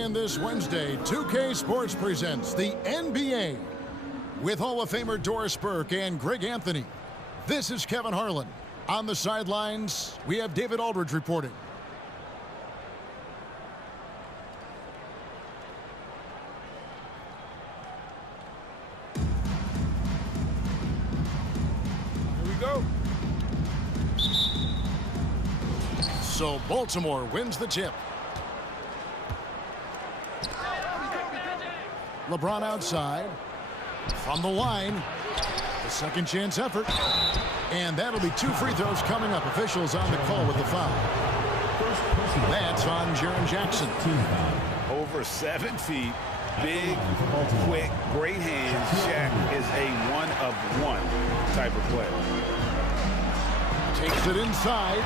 in this Wednesday, 2K Sports presents the NBA with Hall of Famer Doris Burke and Greg Anthony. This is Kevin Harlan. On the sidelines, we have David Aldridge reporting. Here we go. So Baltimore wins the tip. LeBron outside. From the line. The second chance effort. And that'll be 2 free throws coming up. Officials on the call with the foul. That's on Jaren Jackson. Over 7 feet. Big, quick, great hands. Shaq is a one-of-one type of player. Takes it inside.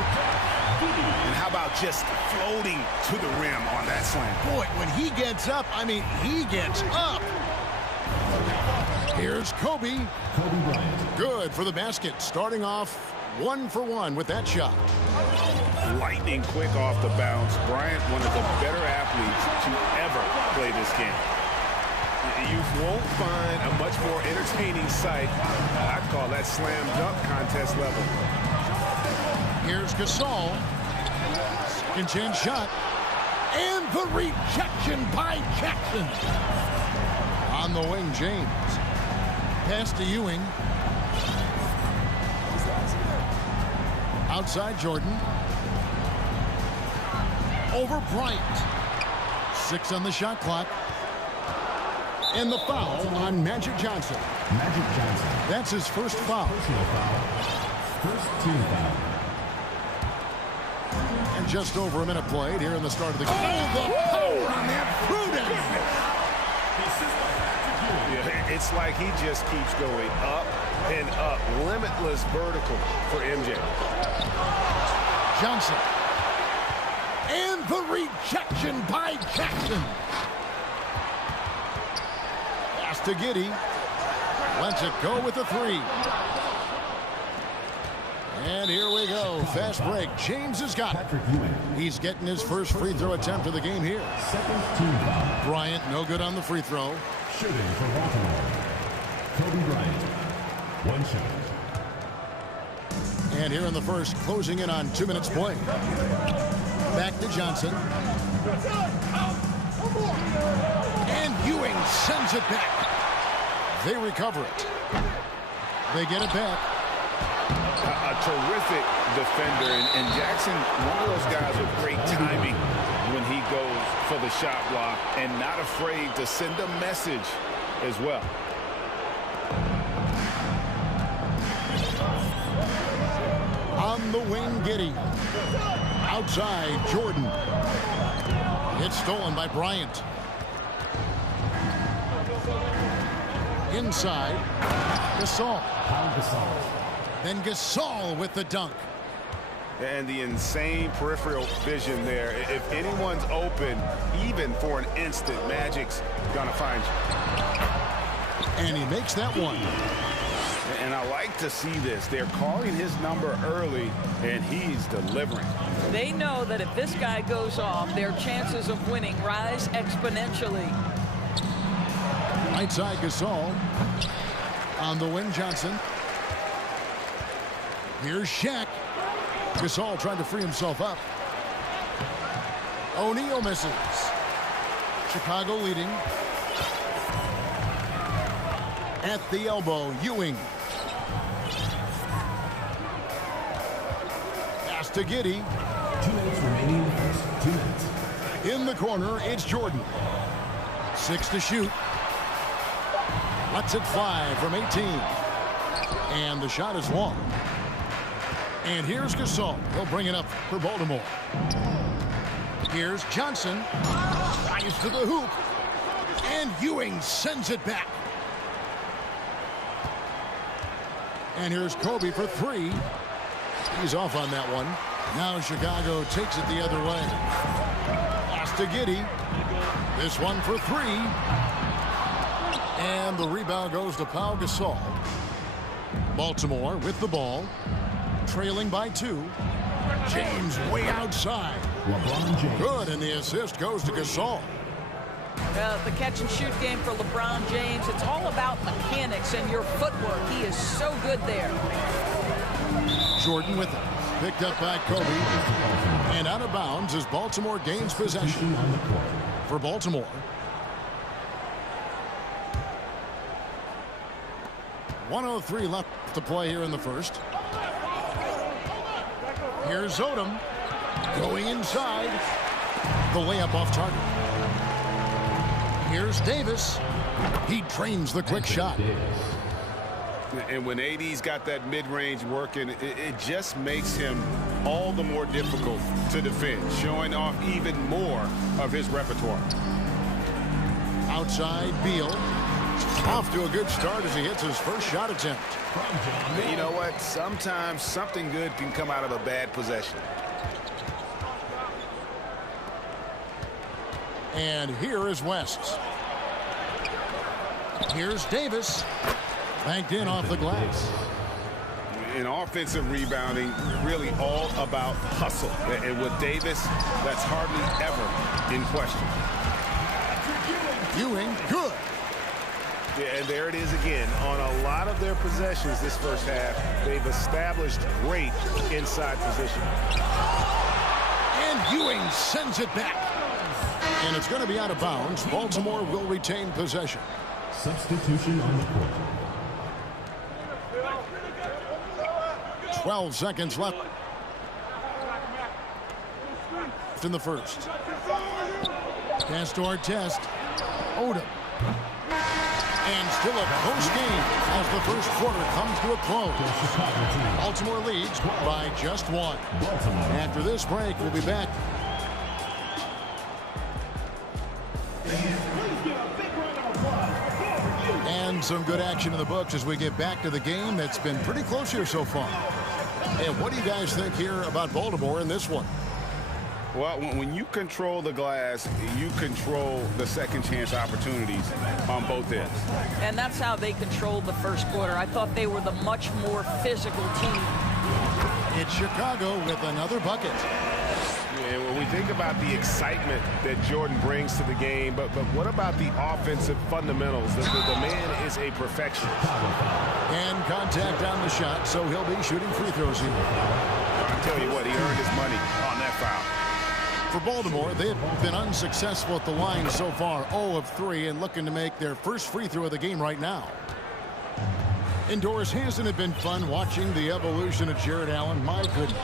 And how about just floating to the rim on that slam? Boy, when he gets up, I mean, he gets up. Here's Kobe. Kobe Bryant. Good for the basket. Starting off 1 for 1 with that shot. Lightning quick off the bounce. Bryant, one of the better athletes to ever play this game. You won't find a much more entertaining sight. I'd call that slam dunk contest level. Here's Gasol. Second chance shot. And the rejection by Jackson. On the wing, James. Pass to Ewing. Outside Jordan. Over Bryant. 6 on the shot clock. And the foul on Magic Johnson. Magic Johnson. That's his first foul. Personal foul. First team foul. And just over a minute played here in the start of the game. Oh, the power on that prudence! Yeah, it's like he just keeps going up and up. Limitless vertical for MJ. Johnson. And the rejection by Jackson. Pass to Giddey. Lets it go with the 3. And here we go. Fast break. James has got it. He's getting his first free throw attempt of the game here. Second team foul. Bryant, no good on the free throw. Shooting for Baltimore. Kobe Bryant. 1 shot. And here in the first, closing in on 2 minutes play. Back to Johnson. And Ewing sends it back. They recover it. They get it back. A terrific defender, and Jackson, one of those guys with great timing when he goes for the shot block and not afraid to send a message as well. On the wing, Giddey. Outside, Jordan. It's stolen by Bryant. Inside, Gasol. Then Gasol with the dunk. And the insane peripheral vision there. If anyone's open, even for an instant, Magic's gonna find you. And he makes that one. And I like to see this. They're calling his number early, and he's delivering. They know that if this guy goes off, their chances of winning rise exponentially. Right side, Gasol. On the wing, Johnson. Here's Shaq. Gasol trying to free himself up. O'Neal misses. Chicago leading. At the elbow, Ewing. Pass to Giddey. 2 minutes remaining in the first. 2 minutes. In the corner, it's Jordan. 6 to shoot. Lets it fly from 18. And the shot is long. And here's Gasol. He'll bring it up for Baltimore. Here's Johnson. Rise to the hoop. And Ewing sends it back. And here's Kobe for 3. He's off on that one. Now Chicago takes it the other way. Pass to Giddey. This one for 3. And the rebound goes to Pau Gasol. Baltimore with the ball. Trailing by 2. James way outside. LeBron James. Good, and the assist goes to Gasol. The catch-and-shoot game for LeBron James, it's all about mechanics and your footwork. He is so good there. Jordan with it. Picked up by Kobe. And out of bounds as Baltimore gains possession. For Baltimore. .103 left to play here in the first. Here's Odom. Going inside. The layup off target. Here's Davis. He drains the quick shot. And when AD's got that mid-range working, it just makes him all the more difficult to defend, showing off even more of his repertoire. Outside, Beal. Off to a good start as he hits his first shot attempt. You know what? Sometimes something good can come out of a bad possession. And here is West. Here's Davis. Banked in off the glass. In offensive rebounding, really all about hustle. And with Davis, that's hardly ever in question. Ewing, good. Yeah, and there it is again. On a lot of their possessions this first half, they've established great inside position. And Ewing sends it back. And it's going to be out of bounds. Baltimore will retain possession. Substitution on the court. 12 seconds left in the first. Pass to Artest. Odom. And still a close game as the first quarter comes to a close. Baltimore leads by just one. After this break, we'll be back. And some good action in the books as we get back to the game that's been pretty close here so far. And what do you guys think here about Baltimore in this one? Well, when you control the glass, you control the second chance opportunities on both ends. And that's how they controlled the first quarter. I thought they were the much more physical team. It's Chicago with another bucket. Yeah, when we think about the excitement that Jordan brings to the game, but what about the offensive fundamentals? The man is a perfectionist. And contact on the shot, so he'll be shooting free throws here. I tell you what, he earned his money on that foul. For Baltimore, they have been unsuccessful at the line so far, 0 of 3, and looking to make their first free throw of the game right now. Indoors, hasn't it been fun watching the evolution of Jared Allen? My goodness.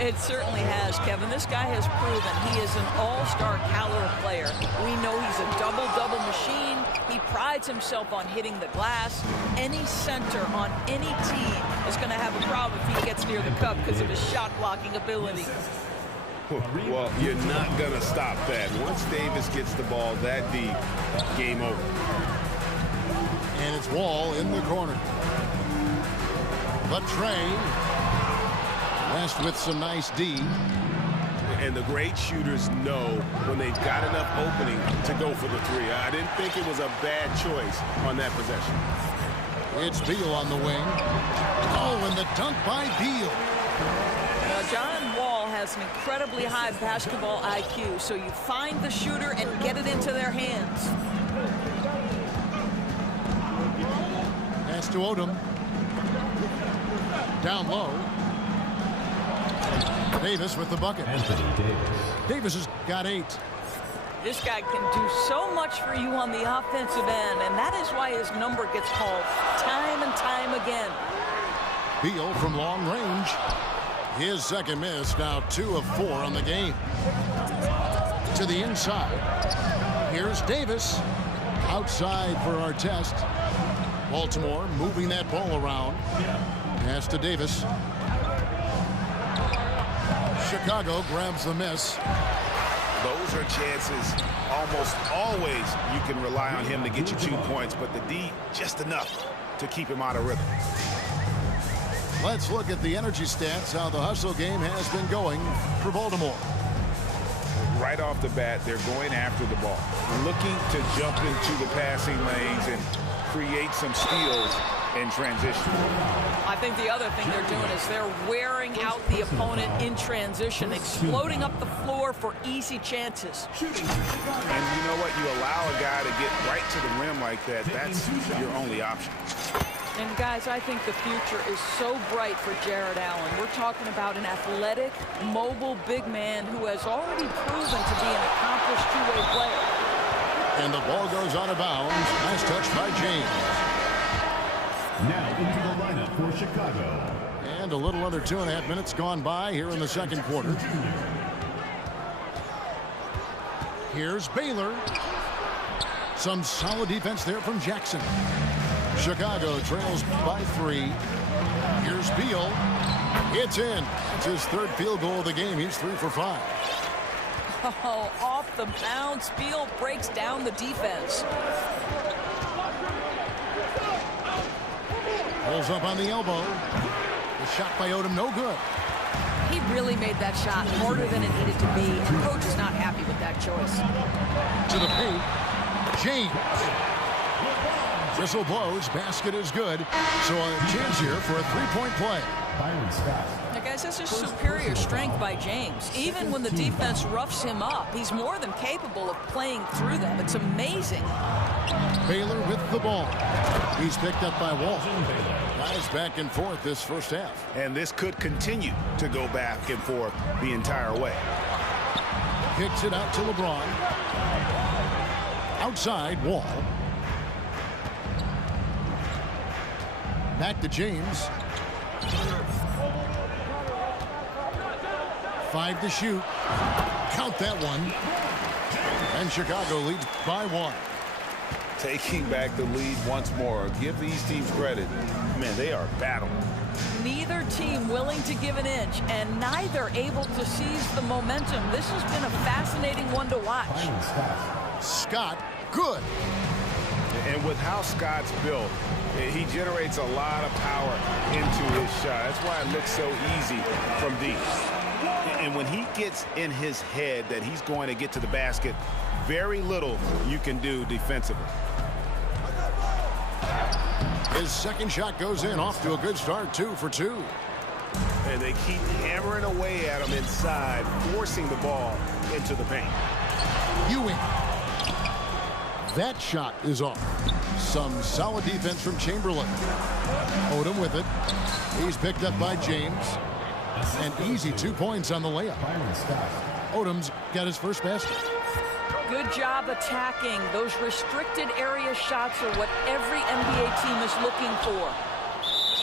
It certainly has, Kevin. This guy has proven he is an all-star caliber player. We know he's a double-double machine. He prides himself on hitting the glass. Any center on any team is going to have a problem if he gets near the cup because of his shot-blocking ability. Well, you're not going to stop that. Once Davis gets the ball that deep, game over. And it's Wall in the corner. But Trey, West with some nice D. And the great shooters know when they've got enough opening to go for the three. I didn't think it was a bad choice on that possession. It's Beal on the wing. Oh, and the dunk by Beal. John Wall has an incredibly high basketball IQ, so you find the shooter and get it into their hands. Pass to Odom. Down low. Davis with the bucket. Anthony Davis. Davis has got 8. This guy can do so much for you on the offensive end, and that is why his number gets called time and time again. Beal from long range. His second miss, now 2 of 4 on the game. To the inside. Here's Davis. Outside for Artest. Baltimore moving that ball around. Pass to Davis. Chicago grabs the miss. Those are chances almost always you can rely on him to get you 2 points, but the D just enough to keep him out of rhythm. Let's look at the energy stats, how the hustle game has been going for Baltimore. Right off the bat, they're going after the ball, looking to jump into the passing lanes and create some steals in transition. I think the other thing they're doing is they're wearing out the opponent in transition, exploding up the floor for easy chances. And you know what? You allow a guy to get right to the rim like that, that's your only option. And guys, I think the future is so bright for Jared Allen. We're talking about an athletic, mobile big man who has already proven to be an accomplished two-way player. And the ball goes out of bounds. Nice touch by James. Now into the lineup for Chicago. And a little under 2.5 minutes gone by here in the second quarter. Here's Baylor. Some solid defense there from Jackson. Chicago trails by 3. Here's Beal. It's in. That's his third field goal of the game. He's 3 for 5. Oh, off the bounce. Beal breaks down the defense. Pulls up on the elbow. The shot by Odom, no good. He really made that shot harder than it needed to be. And the coach is not happy with that choice. To the paint. James. Whistle blows. Basket is good. So a chance here for a three-point play. Now, guys, this is superior strength by James. Even when the defense roughs him up, he's more than capable of playing through them. It's amazing. Baylor with the ball. He's picked up by Wall. Guys back and forth this first half. And this could continue to go back and forth the entire way. Kicks it out to LeBron. Outside, Wall. Back to James. 5 to shoot. Count that one. And Chicago leads by 1. Taking back the lead once more. Give these teams credit. Man, they are battling. Neither team willing to give an inch, and neither able to seize the momentum. This has been a fascinating one to watch. Scott, good. And with how Scott's built, he generates a lot of power into his shot. That's why it looks so easy from deep. And when he gets in his head that he's going to get to the basket, very little you can do defensively. His second shot goes in, off to a good start, 2 for 2. And they keep hammering away at him inside, forcing the ball into the paint. Ewing. That shot is off. Some solid defense from Chamberlain. Odom with it. He's picked up by James. And easy 2 points on the layup. Odom's got his first basket. Good job attacking. Those restricted area shots are what every NBA team is looking for.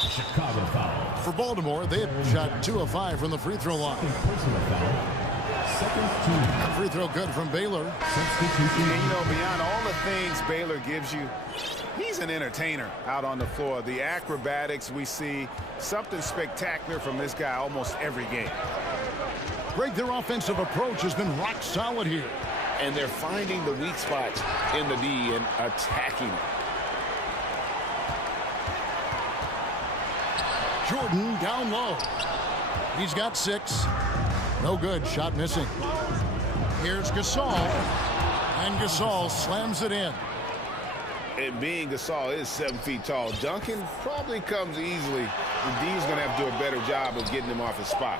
Chicago foul. For Baltimore, they have shot 2 of 5 from the free throw line. Free throw good from Baylor. And, you know, beyond all the things Baylor gives you, he's an entertainer out on the floor. The acrobatics we see, something spectacular from this guy almost every game. Greg, their offensive approach has been rock solid here. And they're finding the weak spots in the D and attacking it. Jordan down low. He's got 6. No good. Shot missing. Here's Gasol. And Gasol slams it in. And being Gasol is 7 feet tall, Duncan probably comes easily. The D is going to have to do a better job of getting him off his spot.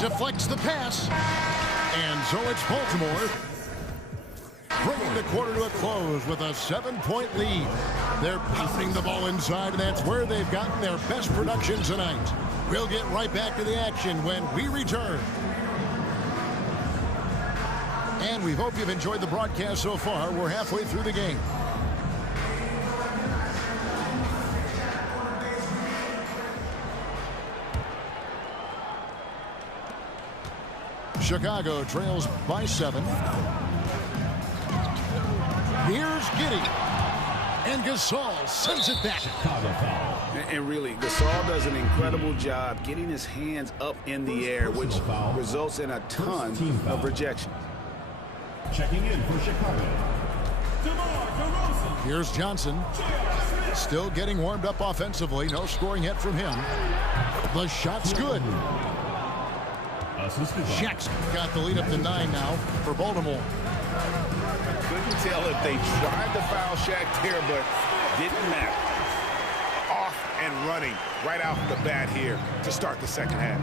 Deflects the pass. And so it's Baltimore bringing the quarter to a close with a 7-point lead. They're pounding the ball inside, and that's where they've gotten their best production tonight. We'll get right back to the action when we return. And we hope you've enjoyed the broadcast so far. We're halfway through the game. Chicago trails by 7. Here's Giddey. And Gasol sends it back. And really, Gasol does an incredible job getting his hands up in the air, which results in a ton of rejection. Checking in for Chicago. Here's Johnson. Still getting warmed up offensively. No scoring yet from him. The shot's good. Shaq's got the lead up to 9 now for Baltimore. Couldn't tell if they tried to foul Shaq there, but didn't matter. and running right off the bat here to start the second half.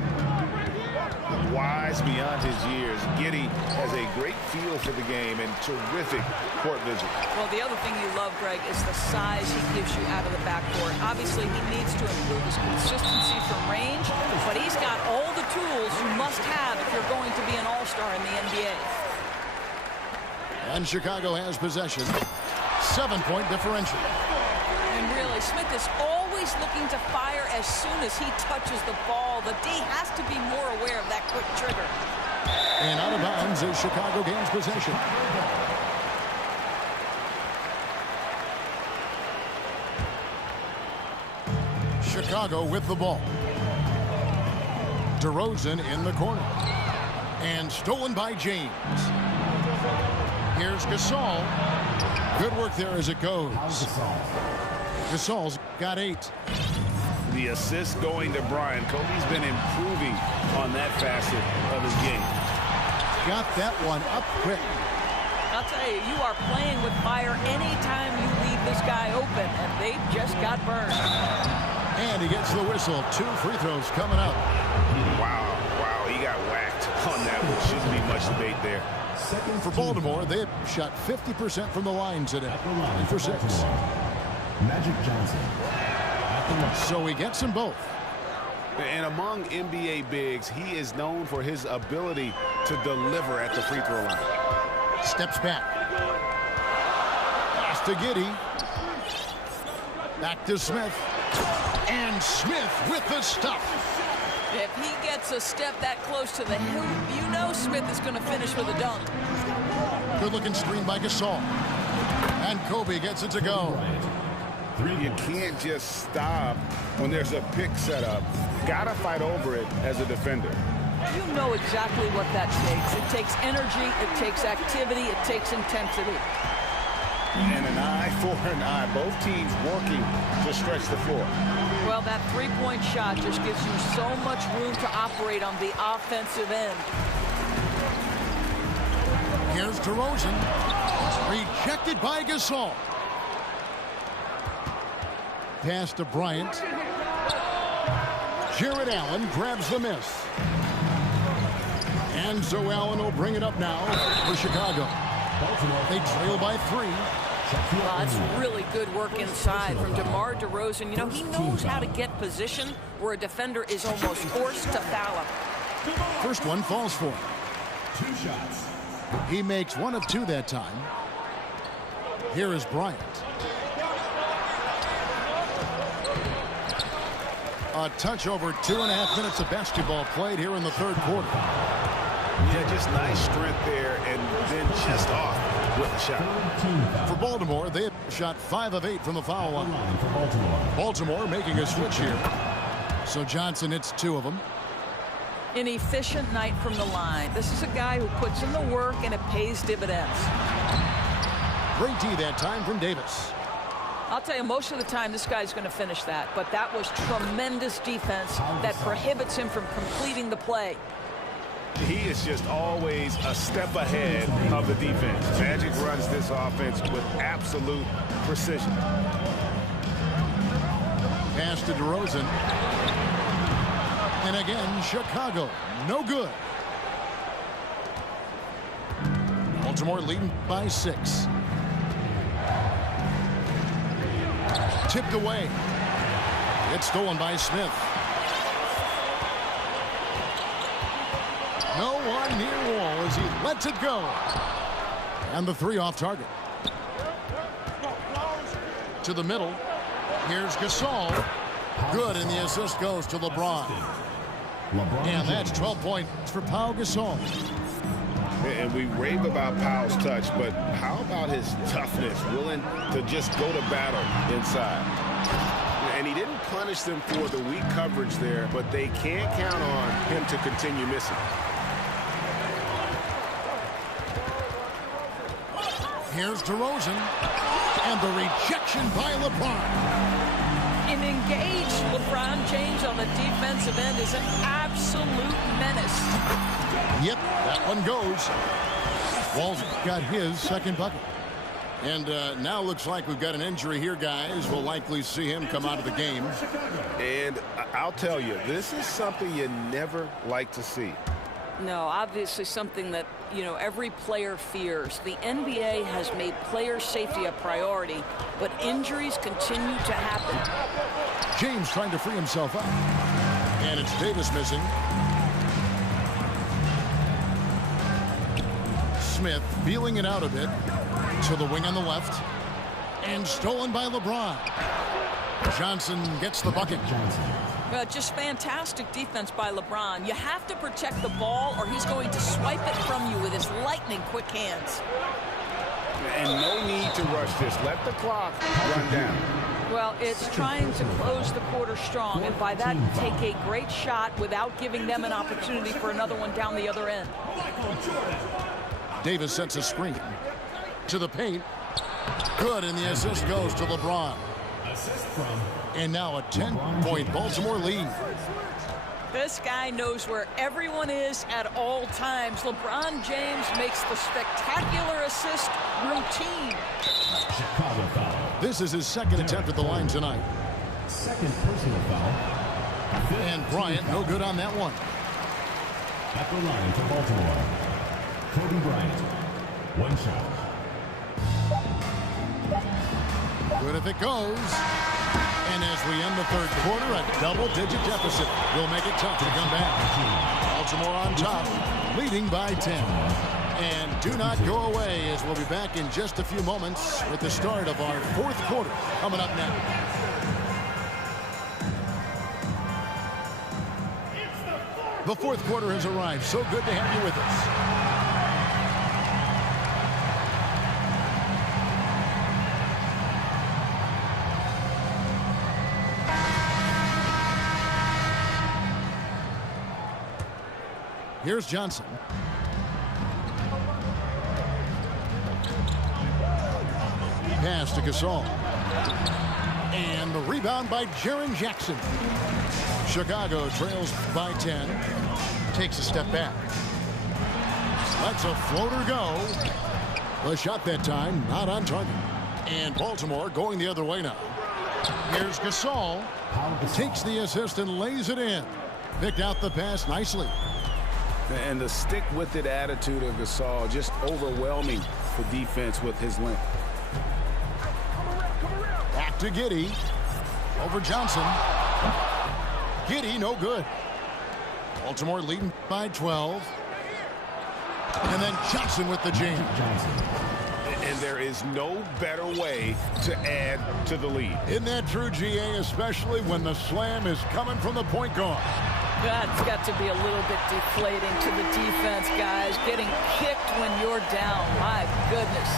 Wise beyond his years, Giddey has a great feel for the game and terrific court vision. Well, the other thing you love, Greg, is the size he gives you out of the backcourt. Obviously, he needs to improve his consistency from range, but he's got all the tools you must have if you're going to be an all-star in the NBA. And Chicago has possession. 7-point differential. And really, Smith is always looking to fire as soon as he touches the ball. The D has to be more aware of that quick trigger. And out of bounds as Chicago gains possession. Chicago with the ball. DeRozan in the corner. And stolen by James. Here's Gasol. Good work there as it goes. Gasol's got 8. The assist going to Bryant. Kobe's been improving on that facet of his game. Got that one up quick. I'll tell you, you are playing with fire anytime you leave this guy open, and they just got burned. And he gets the whistle. 2 free throws coming up. Wow, he got whacked on that one. Shouldn't be much debate there. For Baltimore, they have shot 50% from the line today. 3 for 6. Magic Johnson. So he gets them both. And among NBA bigs, he is known for his ability to deliver at the free throw line. Steps back. Pass to Giddey. Back to Smith. And Smith with the stuff. If he gets a step that close to the hoop, you know Smith is going to finish with a dunk. Good-looking screen by Gasol. And Kobe gets it to go. You can't just stop when there's a pick set up. Gotta fight over it as a defender. You know exactly what that takes. It takes energy, it takes activity, it takes intensity. And an eye for an eye. Both teams working to stretch the floor. Well, that three-point shot just gives you so much room to operate on the offensive end. Here's DeRozan. Rejected by Gasol. Pass to Bryant. Jared Allen grabs the miss. And so Allen will bring it up now for Chicago. They trail by 3. That's really good work inside from DeMar DeRozan. You know, he knows how to get position where a defender is almost forced to foul him. First one falls for him. 2 shots. He makes 1 of 2 that time. Here is Bryant. A touch over 2.5 minutes of basketball played here in the 3rd quarter. Yeah, just nice strength there and then just off with the shot. For Baltimore, they have shot 5 of 8 from the foul line. Baltimore making a switch here. So Johnson hits 2 of them. An efficient night from the line. This is a guy who puts in the work and it pays dividends. Great D that time from Davis. I'll tell you, most of the time this guy's going to finish that, but that was tremendous defense that prohibits him from completing the play. He is just always a step ahead of the defense. Magic runs this offense with absolute precision. Pass to DeRozan. And again, Chicago, no good. Baltimore leading by 6. Tipped away. It's stolen by Smith. No one near wall as he lets it go. And the 3 off target. To the middle. Here's Gasol. Good, and the assist goes to LeBron. And that's 12 points for Pau Gasol. And we rave about Powell's touch, but how about his toughness, willing to just go to battle inside? And he didn't punish them for the weak coverage there, but they can't count on him to continue missing. Here's DeRozan. And the rejection by LeBron. An engaged LeBron James on the defensive end is an absolute menace. Yep, that one goes. Wall's got his 2nd bucket. And now looks like we've got an injury here, guys. We'll likely see him come out of the game. And I'll tell you, this is something you never like to see. No, obviously something that, every player fears. The NBA has made player safety a priority, but injuries continue to happen. James trying to free himself up. And it's Davis missing. Smith feeling it out a bit to the wing on the left. And stolen by LeBron. Johnson gets the bucket. Just fantastic defense by LeBron. You have to protect the ball or he's going to swipe it from you with his lightning quick hands. And no need to rush this. Let the clock run down. Well, it's trying to close the quarter strong, and by that, take a great shot without giving them an opportunity for another one down the other end. Davis sets a screen to the paint. Good, and the assist goes to LeBron. And now a 10-point Baltimore lead. This guy knows where everyone is at all times. LeBron James makes the spectacular assist routine. Chicago foul. This is his second attempt at the line tonight. Second personal foul. And Bryant, no good on that one. At the line for Baltimore, Kobe Bryant. One shot. Good if it goes. And as we end the third quarter, a double-digit deficit will make it tough to come back. Baltimore on top, leading by 10. And do not go away, as we'll be back in just a few moments with the start of our fourth quarter coming up next. The fourth quarter has arrived. So good to have you with us. Here's Johnson. Pass to Gasol. And the rebound by Jaren Jackson. Chicago trails by 10. Takes a step back. Lets a floater go. The shot that time not on target. And Baltimore going the other way now. Here's Gasol. Takes the assist and lays it in. Picked out the pass nicely. And the stick-with-it attitude of Gasol, just overwhelming the defense with his length. Back to Giddey. Over Johnson. Giddey, no good. Baltimore leading by 12. And then Johnson with the jam. And there is no better way to add to the lead. Isn't that true, GA, especially when the slam is coming from the point guard? That's got to be a little bit deflating to the defense, guys. Getting kicked when you're down. My goodness.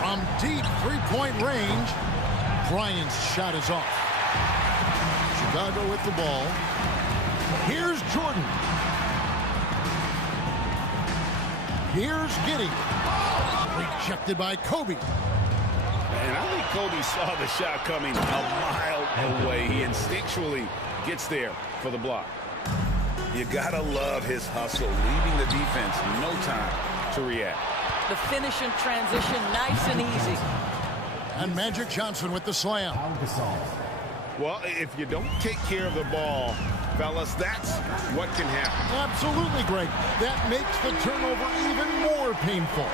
From deep three-point range, Bryant's shot is off. Chicago with the ball. Here's Jordan. Here's Giddey. Rejected by Kobe. And I think Kobe saw the shot coming a mile away. He instinctually gets there for the block. You gotta love his hustle, leaving the defense no time to react. The finish in transition, nice and easy. And Magic Johnson with the slam. Well, if you don't take care of the ball, fellas, that's what can happen. Absolutely, Greg. That makes the turnover even more painful.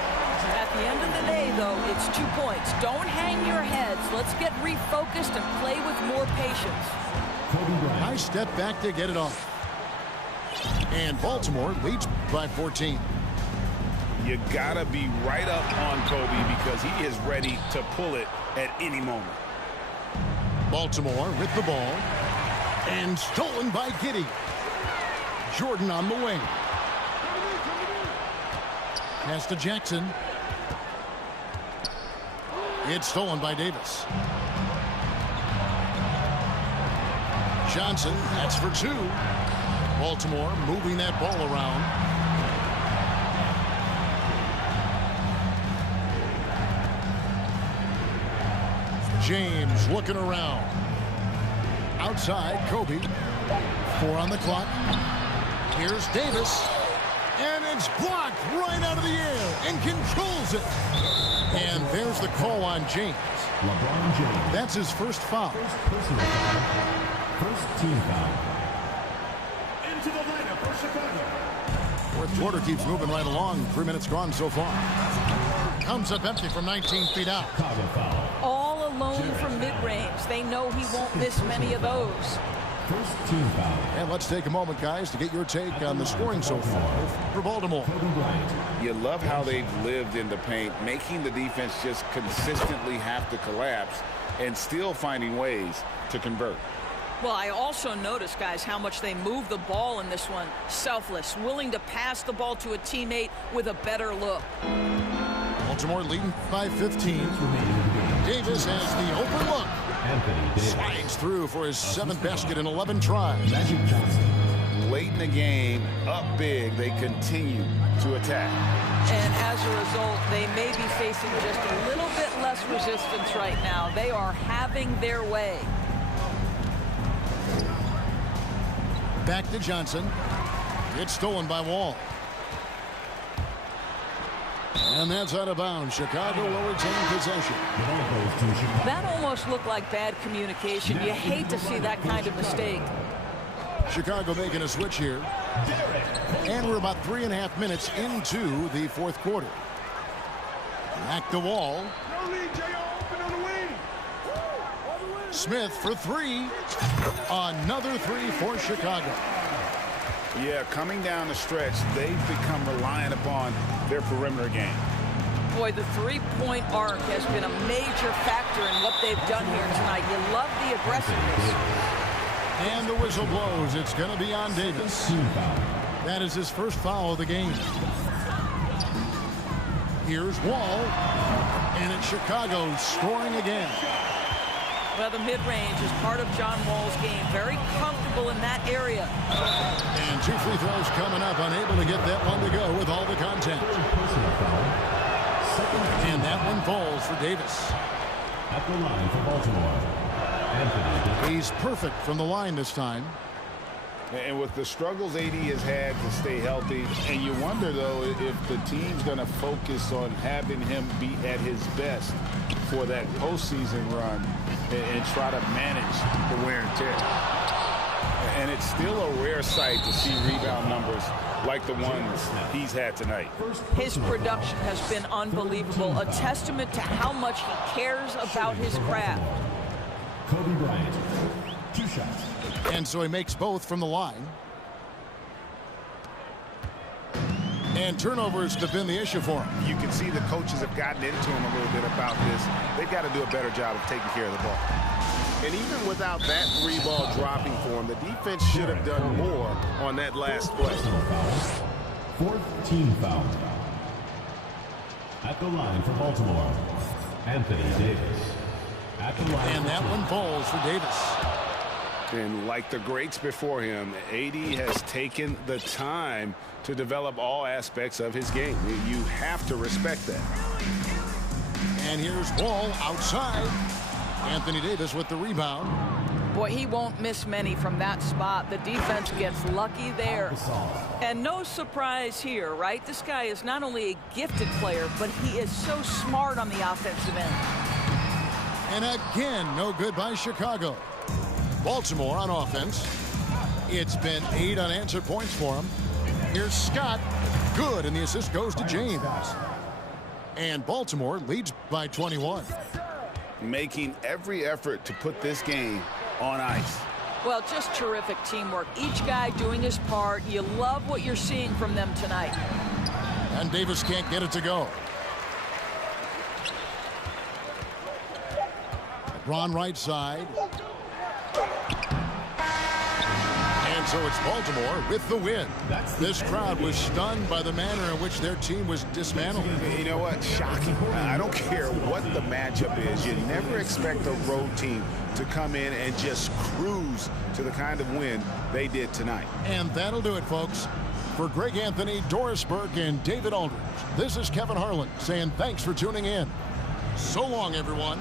At the end of the day, though, it's 2 points. Don't hang your heads. Let's get refocused and play with more patience. Nice step back to get it off. And Baltimore leads by 14. You gotta be right up on Kobe because he is ready to pull it at any moment. Baltimore with the ball. And stolen by Giddey. Jordan on the wing. Pass to Jackson. It's stolen by Davis. Johnson, that's for two. Baltimore moving that ball around. James looking around. Outside, Kobe. 4 on the clock. Here's Davis. And it's blocked right out of the air and controls it. And there's the call on James. LeBron James. That's his first foul. First personal foul. First team foul. Into the lineup for Chicago. Fourth quarter keeps moving right along. 3 minutes gone so far. Comes up empty from 19 feet out. Chicago foul. All alone from mid-range. They know he won't miss many of those. First team foul. And let's take a moment, guys, to get your take on the scoring so far for Baltimore. Kobe Bryant. You love how they've lived in the paint, making the defense just consistently have to collapse and still finding ways to convert. Well, I also noticed, guys, how much they move the ball in this one. Selfless, willing to pass the ball to a teammate with a better look. Baltimore leading by 15. Davis has the open look. Anthony Davis. Slides through for his 7th basket in 11 tries. Magic Johnson. Late in the game, up big, they continue to attack. And as a result, they may be facing just a little bit less resistance right now. They are having their way. Back to Johnson. It's stolen by Wall. And that's out of bounds. Chicago will retain possession. That almost looked like bad communication. You hate to see that kind of mistake. Chicago making a switch here. And we're about 3.5 minutes into the fourth quarter. Back to Wall. Smith for 3. Another 3 for Chicago. Yeah, coming down the stretch, they've become reliant upon their perimeter game. Boy, the three-point arc has been a major factor in what they've done here tonight. You love the aggressiveness. And the whistle blows. It's going to be on Davis. That is his first foul of the game. Here's Wall. And it's Chicago scoring again. Well, the mid-range is part of John Wall's game. Very comfortable in that area. And 2 free throws coming up. Unable to get that one to go with all the contact. And that one falls for Davis. At the line for Baltimore, Anthony. He's perfect from the line this time. And with the struggles AD has had to stay healthy, and you wonder, though, if the team's going to focus on having him be at his best for that postseason run and try to manage the wear and tear. And it's still a rare sight to see rebound numbers like the ones he's had tonight. His production has been unbelievable, a testament to how much he cares about his craft. Kobe Bryant, 2 shots. And so he makes both from the line. And turnovers have been the issue for him. You can see the coaches have gotten into him a little bit about this. They've got to do a better job of taking care of the ball. And even without that 3-ball dropping for him, the defense should have done more on that last play. Fourth team foul. At the line for Baltimore, Anthony Davis. At the line. And that one falls for Davis. And like the greats before him, AD has taken the time to develop all aspects of his game. You have to respect that. And here's Wall outside. Anthony Davis with the rebound. Boy, he won't miss many from that spot. The defense gets lucky there. And no surprise here, right? This guy is not only a gifted player, but he is so smart on the offensive end. And again, no good by Chicago. Baltimore on offense. It's been 8 unanswered points for him. Here's Scott. Good, and the assist goes to James. And Baltimore leads by 21. Making every effort to put this game on ice. Well, just terrific teamwork. Each guy doing his part. You love what you're seeing from them tonight. And Davis can't get it to go. LeBron right side. And so it's Baltimore with the win. This crowd was stunned by the manner in which their team was dismantled. You know what? Shocking. I don't care what the matchup is. You never expect a road team to come in and just cruise to the kind of win they did tonight. And that'll do it, folks. For Greg Anthony, Doris Burke, and David Aldridge, this is Kevin Harlan saying thanks for tuning in. So long, everyone.